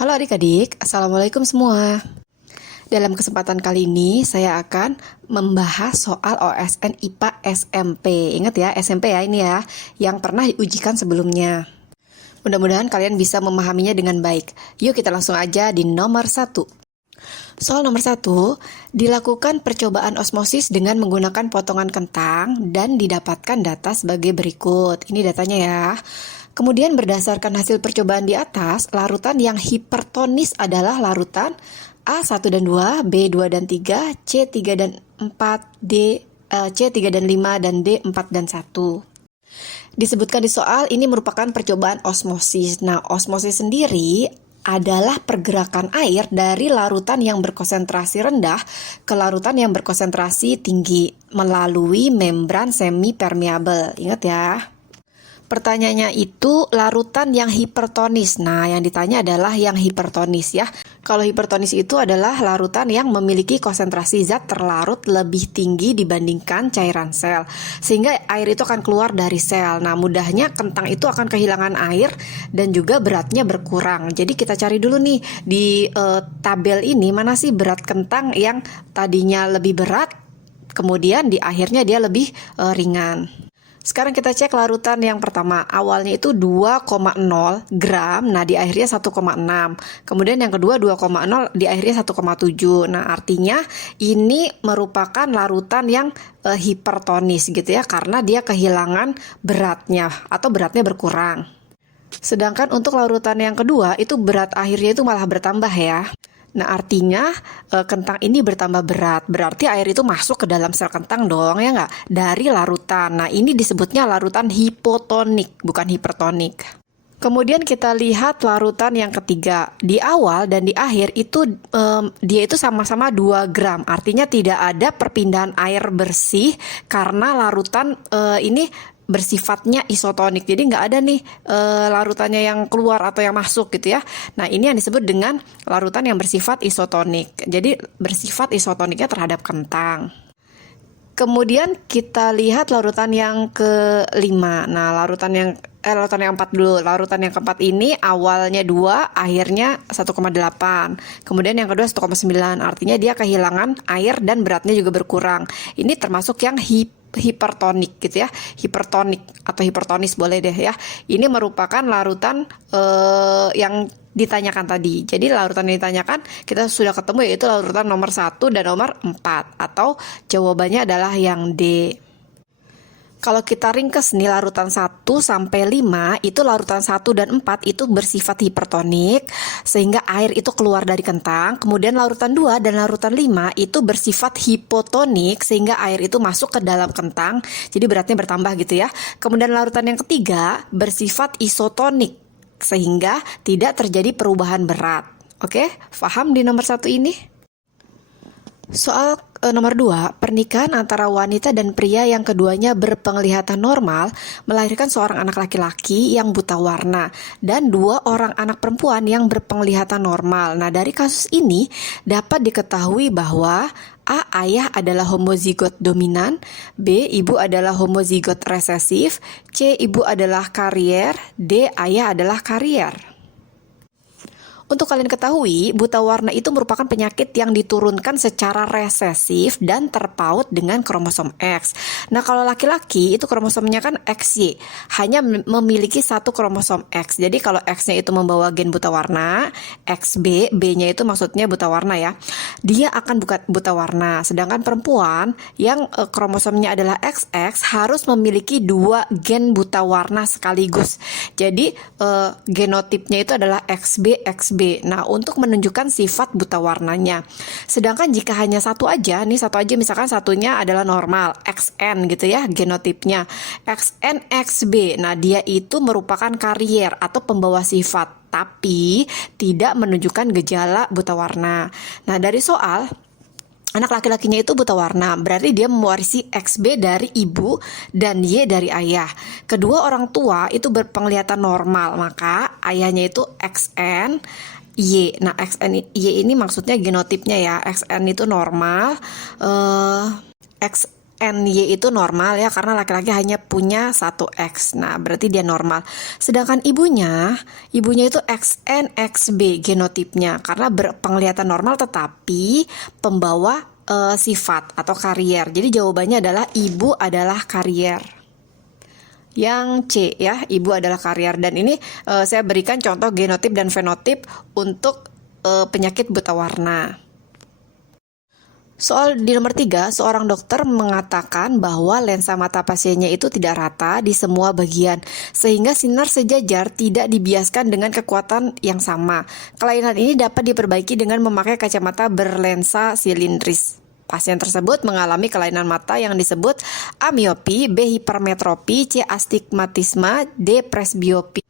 Halo adik-adik, Assalamualaikum semua. Dalam kesempatan kali ini, saya akan membahas soal OSN IPA SMP. Ingat ya, SMP ya ini ya, yang pernah diujikan sebelumnya. Mudah-mudahan kalian bisa memahaminya dengan baik. Yuk kita langsung aja di nomor 1. Soal nomor 1, dilakukan percobaan osmosis dengan menggunakan potongan kentang dan didapatkan data sebagai berikut. Ini datanya ya. Kemudian berdasarkan hasil percobaan di atas, larutan yang hipertonis adalah larutan A1 dan 2, B2 dan 3, C3 dan 4, C3 dan 5, dan D4 dan 1. Disebutkan di soal ini merupakan percobaan osmosis. Nah, osmosis sendiri adalah pergerakan air dari larutan yang berkonsentrasi rendah ke larutan yang berkonsentrasi tinggi melalui membran semi-permeabel. Ingat ya. Pertanyaannya itu larutan yang hipertonis. Nah, yang ditanya adalah yang hipertonis ya. Kalau hipertonis itu adalah larutan yang memiliki konsentrasi zat terlarut lebih tinggi dibandingkan cairan sel. Sehingga air itu akan keluar dari sel. Nah, mudahnya kentang itu akan kehilangan air dan juga beratnya berkurang. Jadi kita cari dulu nih di tabel ini mana sih berat kentang yang tadinya lebih berat, kemudian di akhirnya dia lebih ringan. Sekarang kita cek larutan yang pertama. Awalnya itu 2,0 gram, nah di akhirnya 1,6. Kemudian yang kedua 2,0, di akhirnya 1,7. Nah, artinya ini merupakan larutan yang hipertonis gitu ya, karena dia kehilangan beratnya atau beratnya berkurang. Sedangkan untuk larutan yang kedua itu berat akhirnya itu malah bertambah ya. Nah, artinya kentang ini bertambah berat, berarti air itu masuk ke dalam sel kentang dong, ya nggak? Dari larutan. Nah, ini disebutnya larutan hipotonik, bukan hipertonik. Kemudian kita lihat larutan yang ketiga. Di awal dan di akhir itu dia itu sama-sama 2 gram. Artinya tidak ada perpindahan air bersih karena larutan ini bersifatnya isotonik. Jadi nggak ada nih larutannya yang keluar atau yang masuk gitu ya. Nah, ini yang disebut dengan larutan yang bersifat isotonik. Jadi bersifat isotoniknya terhadap kentang. Kemudian kita lihat larutan yang kelima. Nah, larutan yang 4 dulu. Larutan yang keempat ini awalnya 2, akhirnya 1,8. Kemudian yang kedua 1,9. Artinya dia kehilangan air dan beratnya juga berkurang. Ini termasuk yang hipertonik gitu ya, hipertonik atau hipertonis boleh deh ya. Ini merupakan larutan yang ditanyakan tadi. Jadi larutan yang ditanyakan kita sudah ketemu, yaitu larutan nomor 1 dan nomor 4, atau jawabannya adalah yang D. Kalau kita ringkes nih larutan 1 sampai 5, itu larutan 1 dan 4 itu bersifat hipertonik sehingga air itu keluar dari kentang. Kemudian larutan 2 dan larutan 5 itu bersifat hipotonik sehingga air itu masuk ke dalam kentang. Jadi beratnya bertambah gitu ya. Kemudian larutan yang ketiga bersifat isotonik sehingga tidak terjadi perubahan berat. Oke, paham di nomor 1 ini? Soal nomor 2, pernikahan antara wanita dan pria yang keduanya berpenglihatan normal melahirkan seorang anak laki-laki yang buta warna dan 2 orang anak perempuan yang berpenglihatan normal. Nah, dari kasus ini dapat diketahui bahwa A. Ayah adalah homozigot dominan, B. Ibu adalah homozigot resesif, C. Ibu adalah karier, D. Ayah adalah karier. Untuk kalian ketahui, buta warna itu merupakan penyakit yang diturunkan secara resesif dan terpaut dengan kromosom X. Nah, kalau laki-laki itu kromosomnya kan XY, hanya memiliki 1 kromosom X. Jadi kalau X-nya itu membawa gen buta warna, XB, B-nya itu maksudnya buta warna ya, dia akan buta warna. Sedangkan perempuan yang kromosomnya adalah XX harus memiliki 2 gen buta warna sekaligus. Jadi genotipnya itu adalah XB, XB. Nah, untuk menunjukkan sifat buta warnanya. Sedangkan jika hanya satu aja, misalkan satunya adalah normal, XN gitu ya genotipnya. XN, XB. Nah, dia itu merupakan karier atau pembawa sifat, tapi tidak menunjukkan gejala buta warna. Nah, dari soal anak laki-lakinya itu buta warna, berarti dia mewarisi XB dari ibu dan Y dari ayah. Kedua orang tua itu berpenglihatan normal, maka ayahnya itu XN, Y. Nah, XN Y ini maksudnya genotipnya ya. XN itu normal, XNY itu normal ya, karena laki-laki hanya punya satu X. Nah, berarti dia normal. Sedangkan ibunya itu XNXB genotipnya, karena berpenglihatan normal tetapi pembawa sifat atau karier. Jadi jawabannya adalah ibu adalah karier. Yang C ya, ibu adalah karier. Dan ini saya berikan contoh genotip dan fenotip untuk penyakit buta warna. Soal di nomor 3, seorang dokter mengatakan bahwa lensa mata pasiennya itu tidak rata di semua bagian, sehingga sinar sejajar tidak dibiaskan dengan kekuatan yang sama. Kelainan ini dapat diperbaiki dengan memakai kacamata berlensa silindris. Pasien tersebut mengalami kelainan mata yang disebut A. Miopi, B. Hipermetropi, C. Astigmatisme, D. Presbiopi.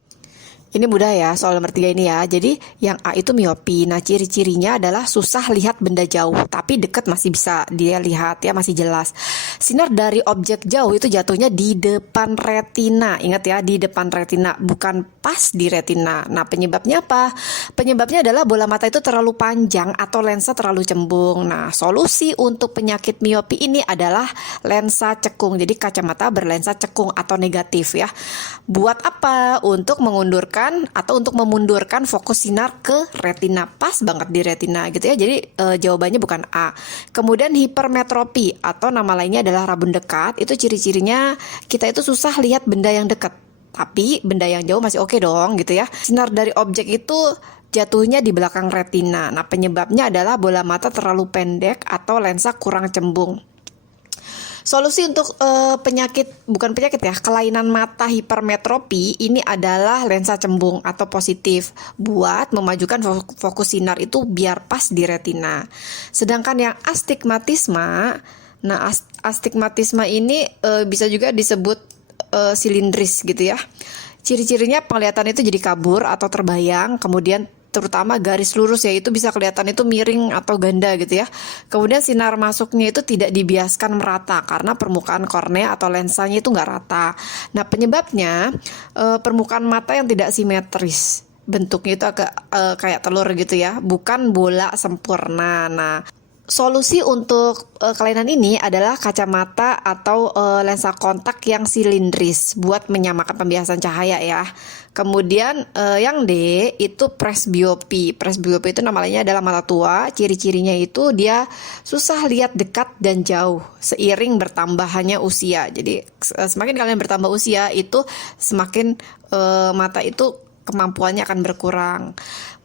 Ini mudah ya, soal nomor 3 ini ya. Jadi yang A itu miopi. Nah, ciri-cirinya adalah susah lihat benda jauh, tapi dekat masih bisa dia lihat ya, masih jelas. Sinar dari objek jauh itu jatuhnya di depan retina. Ingat ya, di depan retina, bukan pas di retina. Nah, penyebabnya apa? Penyebabnya adalah bola mata itu terlalu panjang atau lensa terlalu cembung. Nah, solusi untuk penyakit miopi ini adalah lensa cekung. Jadi kacamata berlensa cekung atau negatif ya. Buat apa? Untuk mengundurkan atau untuk memundurkan fokus sinar ke retina, pas banget di retina gitu ya. Jadi jawabannya bukan A. Kemudian hipermetropi atau nama lainnya adalah rabun dekat. Itu ciri-cirinya kita itu susah lihat benda yang dekat, tapi benda yang jauh masih oke dong gitu ya. Sinar dari objek itu jatuhnya di belakang retina. Nah, penyebabnya adalah bola mata terlalu pendek atau lensa kurang cembung. Solusi untuk kelainan mata hipermetropi ini adalah lensa cembung atau positif buat memajukan fokus sinar itu biar pas di retina. Sedangkan yang astigmatisme, astigmatisme ini bisa juga disebut silindris gitu ya. Ciri-cirinya penglihatan itu jadi kabur atau terbayang, kemudian terutama garis lurus ya, itu bisa kelihatan itu miring atau ganda gitu ya. Kemudian sinar masuknya itu tidak dibiaskan merata karena permukaan kornea atau lensanya itu nggak rata. Nah, penyebabnya permukaan mata yang tidak simetris, bentuknya itu agak kayak telur gitu ya, bukan bola sempurna. Nah, solusi untuk kelainan ini adalah kacamata atau lensa kontak yang silindris buat menyamakan pembiasan cahaya ya. Kemudian yang D itu presbiopi. Presbiopi itu nama lainnya adalah mata tua. Ciri-cirinya itu dia susah lihat dekat dan jauh seiring bertambahnya usia. Jadi semakin kalian bertambah usia itu semakin mata itu kemampuannya akan berkurang.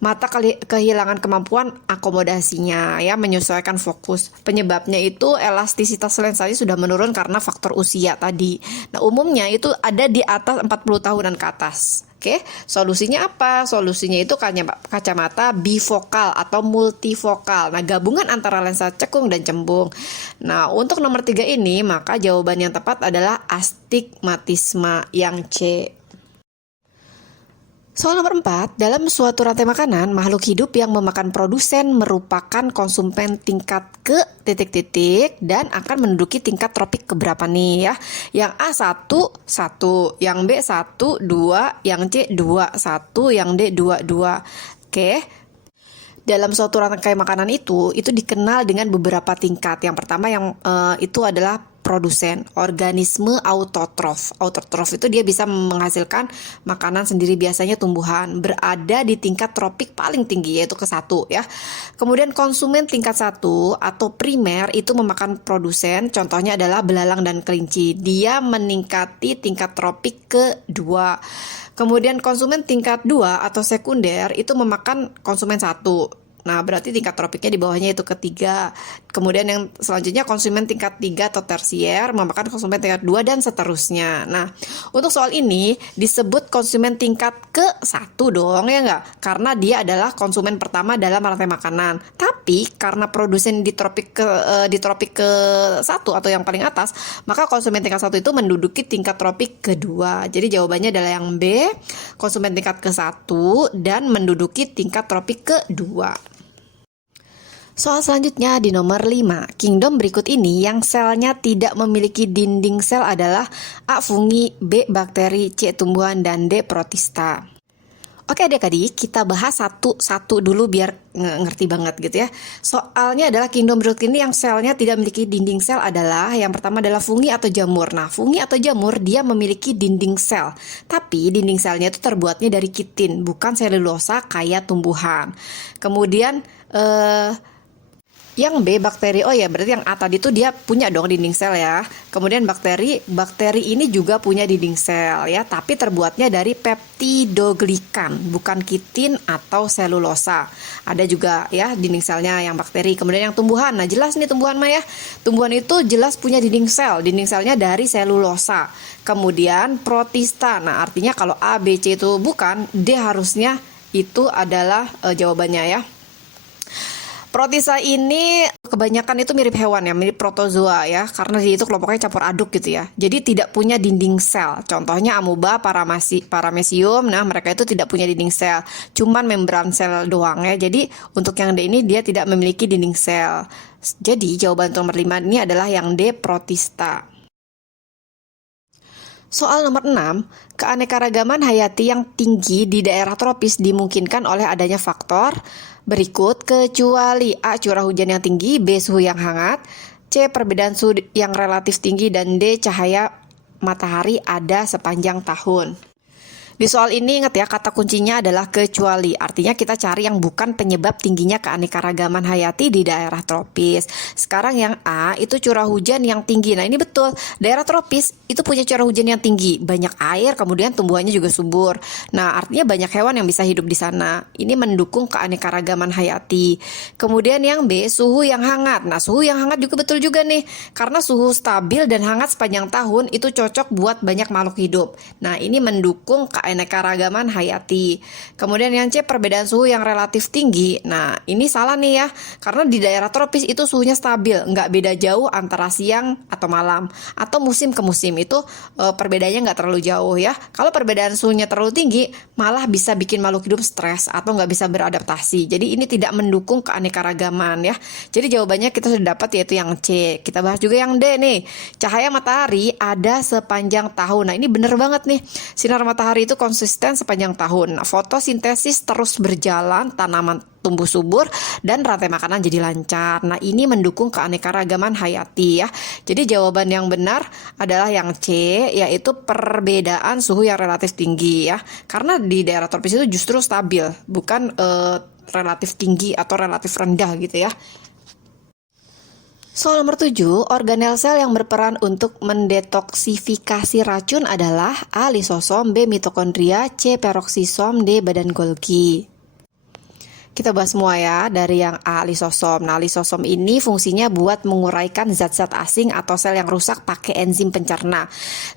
Mata kehilangan kemampuan akomodasinya ya, menyesuaikan fokus. Penyebabnya itu elastisitas lensanya sudah menurun karena faktor usia tadi. Nah, umumnya itu ada di atas 40 tahunan ke atas. Oke, solusinya apa? Solusinya itu kacamata bifokal atau multifokal. Nah, gabungan antara lensa cekung dan cembung. Nah, untuk nomor 3 ini maka jawaban yang tepat adalah astigmatisme yang C. Soal nomor 4, dalam suatu rantai makanan, makhluk hidup yang memakan produsen merupakan konsumen tingkat ke titik-titik dan akan menduduki tingkat tropik keberapa nih ya? Yang A 1, yang B 1, 2, yang C 2, 1, yang D 2, 2. Oke. Dalam suatu rantai makanan itu dikenal dengan beberapa tingkat. Yang pertama itu adalah produsen, organisme autotrof. Autotrof itu dia bisa menghasilkan makanan sendiri, biasanya tumbuhan, berada di tingkat tropik paling tinggi yaitu ke-1 ya. Kemudian konsumen tingkat 1 atau primer itu memakan produsen, contohnya adalah belalang dan kelinci. Dia meningkati tingkat tropik ke-2. Kemudian konsumen tingkat 2 atau sekunder itu memakan konsumen 1. Nah, berarti tingkat tropiknya di bawahnya itu ke-3. Kemudian yang selanjutnya konsumen tingkat 3 atau tersier memakan konsumen tingkat 2 dan seterusnya. Nah, untuk soal ini disebut konsumen tingkat ke-1 dong ya enggak? Karena dia adalah konsumen pertama dalam rantai makanan. Tapi karena produsen di tropik ke-1 atau yang paling atas, maka konsumen tingkat 1 itu menduduki tingkat tropik ke-2. Jadi jawabannya adalah yang B, konsumen tingkat ke-1 dan menduduki tingkat tropik ke-2. Soal selanjutnya di nomor 5, kingdom berikut ini yang selnya tidak memiliki dinding sel adalah A. fungi, B. bakteri, C. tumbuhan, dan D. protista. Oke adik-adik, kita bahas satu-satu dulu biar ngerti banget gitu ya. Soalnya adalah kingdom brood ini yang selnya tidak memiliki dinding sel adalah yang pertama adalah fungi atau jamur. Nah, fungi atau jamur dia memiliki dinding sel, tapi dinding selnya itu terbuatnya dari kitin, bukan selulosa kayak tumbuhan. Kemudian yang B bakteri, oh ya berarti yang A tadi itu dia punya dong dinding sel ya. Kemudian bakteri ini juga punya dinding sel ya, tapi terbuatnya dari peptidoglikan, bukan kitin atau selulosa. Ada juga ya dinding selnya yang bakteri. Kemudian yang tumbuhan, nah jelas nih tumbuhan mah ya. Tumbuhan itu jelas punya dinding selnya dari selulosa. Kemudian protista, nah artinya kalau A, B, C itu bukan, D harusnya itu adalah jawabannya ya. Protista ini kebanyakan itu mirip hewan ya, mirip protozoa ya, karena dia itu kelompoknya campur aduk gitu ya. Jadi tidak punya dinding sel. Contohnya amoeba, paramecium, nah mereka itu tidak punya dinding sel, cuman membran sel doang ya. Jadi untuk yang D ini dia tidak memiliki dinding sel. Jadi jawaban nomor 5 ini adalah yang D, protista. Soal nomor 6, keanekaragaman hayati yang tinggi di daerah tropis dimungkinkan oleh adanya faktor berikut kecuali A. curah hujan yang tinggi, B. suhu yang hangat, C. perbedaan suhu yang relatif tinggi, dan D. cahaya matahari ada sepanjang tahun. Di soal ini ingat ya, kata kuncinya adalah kecuali. Artinya kita cari yang bukan penyebab tingginya keanekaragaman hayati di daerah tropis. Sekarang yang A itu curah hujan yang tinggi. Nah ini betul, daerah tropis itu punya curah hujan yang tinggi, banyak air, kemudian tumbuhannya juga subur. Nah artinya banyak hewan yang bisa hidup di sana. Ini mendukung keanekaragaman hayati. Kemudian yang B, suhu yang hangat. Nah suhu yang hangat juga betul juga nih, karena suhu stabil dan hangat sepanjang tahun itu cocok buat banyak makhluk hidup. Nah ini mendukung keanekaragaman hayati. Kemudian yang C, perbedaan suhu yang relatif tinggi. Nah ini salah nih ya, karena di daerah tropis itu suhunya stabil, nggak beda jauh antara siang atau malam atau musim ke musim. Itu perbedaannya nggak terlalu jauh ya. Kalau perbedaan suhunya terlalu tinggi, malah bisa bikin makhluk hidup stres atau nggak bisa beradaptasi. Jadi ini tidak mendukung keanekaragaman ya. Jadi jawabannya kita sudah dapat, yaitu yang C. Kita bahas juga yang D nih, cahaya matahari ada sepanjang tahun. Nah ini bener banget nih, sinar matahari itu konsisten sepanjang tahun. Nah, fotosintesis terus berjalan, tanaman tumbuh subur, dan rantai makanan jadi lancar. Nah ini mendukung keanekaragaman hayati ya. Jadi jawaban yang benar adalah yang C, yaitu perbedaan suhu yang relatif tinggi ya. Karena di daerah tropis itu justru stabil, bukan relatif tinggi atau relatif rendah gitu ya. Soal nomor 7, organel sel yang berperan untuk mendetoksifikasi racun adalah A. lisosom, B. mitokondria, C. peroksisom, D. badan Golgi. Kita bahas semua ya, dari yang A, lisosom. Nah, lisosom ini fungsinya buat menguraikan zat-zat asing atau sel yang rusak pakai enzim pencerna.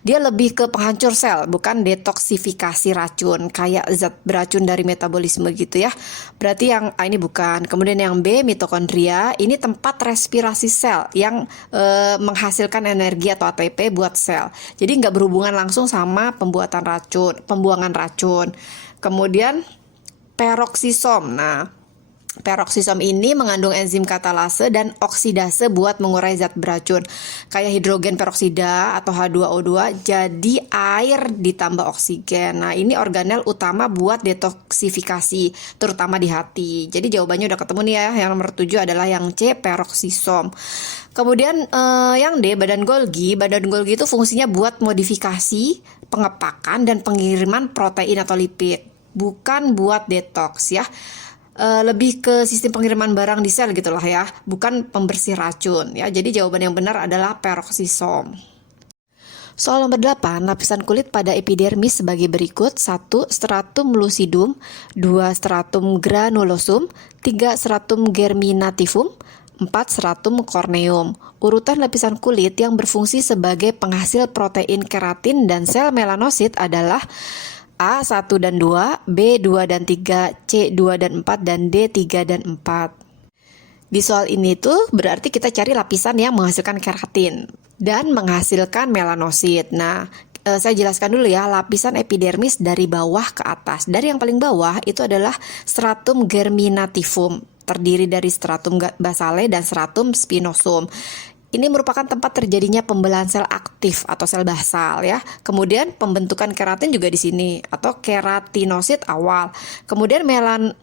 Dia lebih ke penghancur sel, bukan detoksifikasi racun, kayak zat beracun dari metabolisme gitu ya. Berarti yang A ini bukan. Kemudian yang B, mitokondria, ini tempat respirasi sel yang menghasilkan energi atau ATP buat sel. Jadi nggak berhubungan langsung sama pembuangan racun. Kemudian peroksisom. Nah, peroksisom ini mengandung enzim katalase dan oksidase buat mengurai zat beracun, kayak hidrogen peroksida atau H2O2 jadi air ditambah oksigen. Nah, ini organel utama buat detoksifikasi, terutama di hati. Jadi jawabannya udah ketemu nih ya. Yang nomor 7 adalah yang C, peroksisom. Kemudian yang D, badan Golgi. Badan Golgi itu fungsinya buat modifikasi, pengepakan, dan pengiriman protein atau lipid, bukan buat detoks ya. Lebih ke sistem pengiriman barang di sel gitulah ya, bukan pembersih racun ya. Jadi jawaban yang benar adalah peroksisom. Soal nomor 8, lapisan kulit pada epidermis sebagai berikut: 1. stratum lucidum, 2. stratum granulosum, 3. stratum germinativum, 4. stratum corneum. Urutan lapisan kulit yang berfungsi sebagai penghasil protein keratin dan sel melanosit adalah A 1 dan 2, B 2 dan 3, C 2 dan 4, dan D 3 dan 4. Di soal ini tuh berarti kita cari lapisan yang menghasilkan keratin dan menghasilkan melanosit. Nah, saya jelaskan dulu ya, lapisan epidermis dari bawah ke atas. Dari yang paling bawah itu adalah stratum germinativum, terdiri dari stratum basale dan stratum spinosum. ini merupakan tempat terjadinya pembelahan sel aktif atau sel basal ya. Kemudian pembentukan keratin juga di sini atau keratinosit awal. Kemudian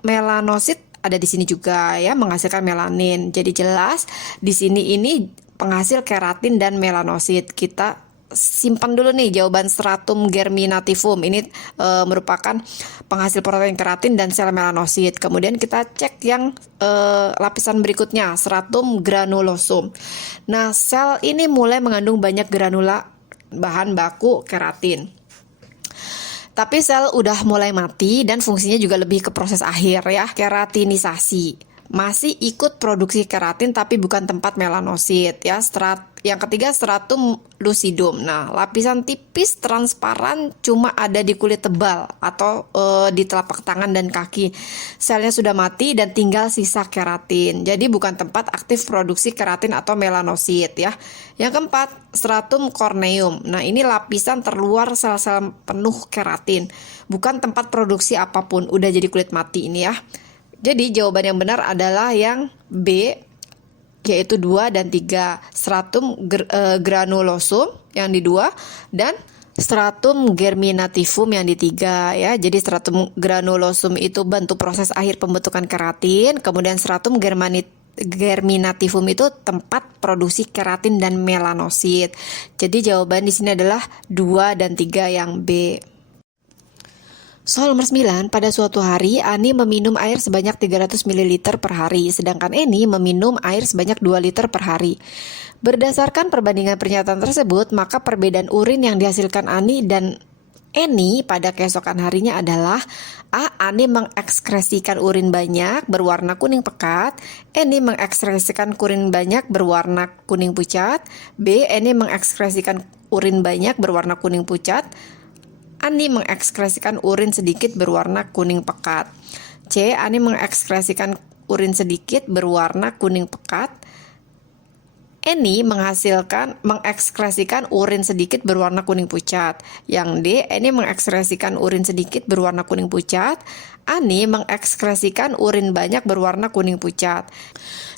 melanosit ada di sini juga ya, menghasilkan melanin. Jadi jelas di sini ini penghasil keratin dan melanosit. Kita simpan dulu nih jawaban stratum germinativum. Ini merupakan penghasil protein keratin dan sel melanosit. Kemudian kita cek yang lapisan berikutnya, stratum granulosum. Nah, sel ini mulai mengandung banyak granula bahan baku keratin. Tapi sel udah mulai mati dan fungsinya juga lebih ke proses akhir ya, keratinisasi. Masih ikut produksi keratin tapi bukan tempat melanosit ya. Yang ketiga stratum lucidum. Nah, lapisan tipis transparan cuma ada di kulit tebal atau di telapak tangan dan kaki. Selnya sudah mati dan tinggal sisa keratin. Jadi bukan tempat aktif produksi keratin atau melanosit ya. Yang keempat stratum corneum. Nah, ini lapisan terluar sel-sel penuh keratin. Bukan tempat produksi apapun. Udah jadi kulit mati ini ya. Jadi jawaban yang benar adalah yang B, yaitu 2 dan 3. Stratum granulosum yang di 2 dan stratum germinativum yang di 3 ya. Jadi stratum granulosum itu bantu proses akhir pembentukan keratin, kemudian stratum germinativum itu tempat produksi keratin dan melanosit. Jadi jawaban di sini adalah 2 dan 3 yang B. Soal nomor 9, pada suatu hari Ani meminum air sebanyak 300 ml per hari, sedangkan Eni meminum air sebanyak 2 liter per hari. Berdasarkan perbandingan pernyataan tersebut, maka perbedaan urin yang dihasilkan Ani dan Eni pada keesokan harinya adalah A. Ani mengekskresikan urin banyak berwarna kuning pekat, Eni mengekskresikan urin banyak berwarna kuning pucat, B. Eni mengekskresikan urin banyak berwarna kuning pucat, Ani mengekskresikan urin sedikit berwarna kuning pekat. C. Ani mengekskresikan urin sedikit berwarna kuning pekat. Eni mengekskresikan urin sedikit berwarna kuning pucat. Yang D. Eni mengekskresikan urin sedikit berwarna kuning pucat. Ani mengekskresikan urin banyak berwarna kuning pucat.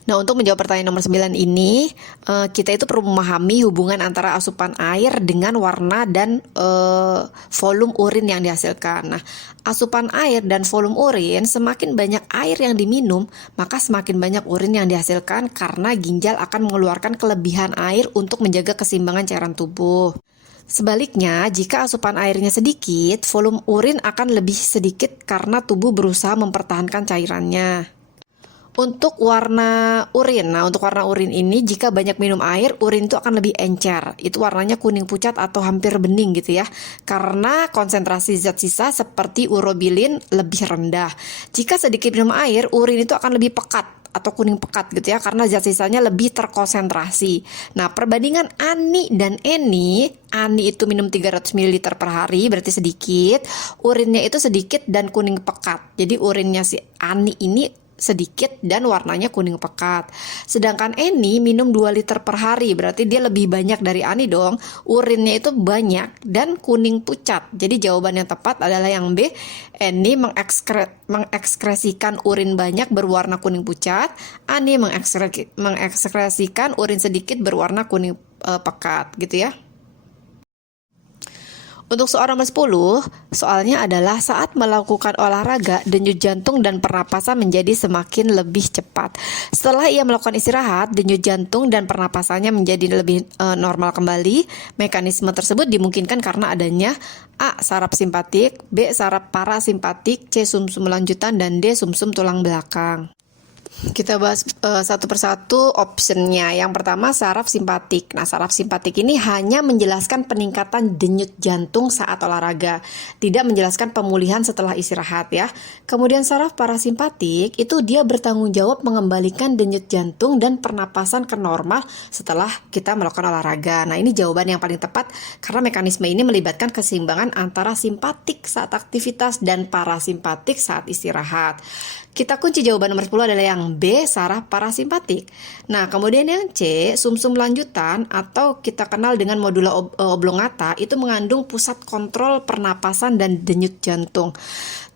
Nah, untuk menjawab pertanyaan nomor 9 ini, kita itu perlu memahami hubungan antara asupan air dengan warna dan volume urin yang dihasilkan. Nah, asupan air dan volume urin, semakin banyak air yang diminum, maka semakin banyak urin yang dihasilkan karena ginjal akan mengeluarkan kelebihan air untuk menjaga keseimbangan cairan tubuh. Sebaliknya, jika asupan airnya sedikit, volume urin akan lebih sedikit karena tubuh berusaha mempertahankan cairannya. Untuk warna urin, untuk warna urin ini jika banyak minum air, urin itu akan lebih encer. Itu warnanya kuning pucat atau hampir bening gitu ya. Karena konsentrasi zat sisa seperti urobilin lebih rendah. Jika sedikit minum air, urin itu akan lebih pekat atau kuning pekat gitu ya, karena zat sisanya lebih terkonsentrasi. Nah, perbandingan Ani dan Eni, Ani itu minum 300 ml per hari, berarti sedikit. Urinnya itu sedikit dan kuning pekat. Jadi urinnya si Ani ini sedikit dan warnanya kuning pekat. Sedangkan Eni minum 2 liter per hari, berarti dia lebih banyak dari Ani dong. Urinnya itu banyak dan kuning pucat. Jadi jawaban yang tepat adalah yang B. Eni mengekskresikan urin banyak berwarna kuning pucat. Ani mengekskresikan urin sedikit berwarna kuning pekat gitu ya. Untuk soal nomor 10, soalnya adalah saat melakukan olahraga, denyut jantung dan pernapasan menjadi semakin lebih cepat. Setelah ia melakukan istirahat, denyut jantung dan pernapasannya menjadi lebih normal kembali. Mekanisme tersebut dimungkinkan karena adanya A. Saraf simpatik, B. Saraf parasimpatik, C. Sumsum lanjutan, dan D. Sumsum tulang belakang. Kita bahas satu persatu optionnya. Yang pertama saraf simpatik. Nah, saraf simpatik ini hanya menjelaskan peningkatan denyut jantung saat olahraga, tidak menjelaskan pemulihan setelah istirahat ya. Kemudian saraf parasimpatik itu dia bertanggung jawab mengembalikan denyut jantung dan pernapasan ke normal setelah kita melakukan olahraga. Nah, ini jawaban yang paling tepat karena mekanisme ini melibatkan keseimbangan antara simpatik saat aktivitas dan parasimpatik saat istirahat. Kita kunci jawaban nomor 10 adalah yang yang B saraf parasimpatik. Nah, kemudian yang C, sumsum lanjutan atau kita kenal dengan medula oblongata itu mengandung pusat kontrol pernapasan dan denyut jantung.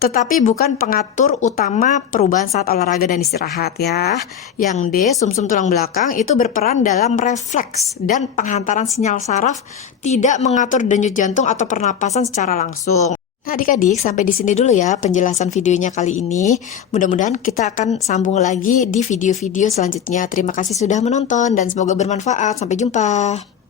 Tetapi bukan pengatur utama perubahan saat olahraga dan istirahat ya. Yang D, sumsum tulang belakang itu berperan dalam refleks dan penghantaran sinyal saraf, tidak mengatur denyut jantung atau pernapasan secara langsung. Nah, adik-adik, sampai di sini dulu ya penjelasan videonya kali ini. Mudah-mudahan kita akan sambung lagi di video-video selanjutnya. Terima kasih sudah menonton dan semoga bermanfaat. Sampai jumpa.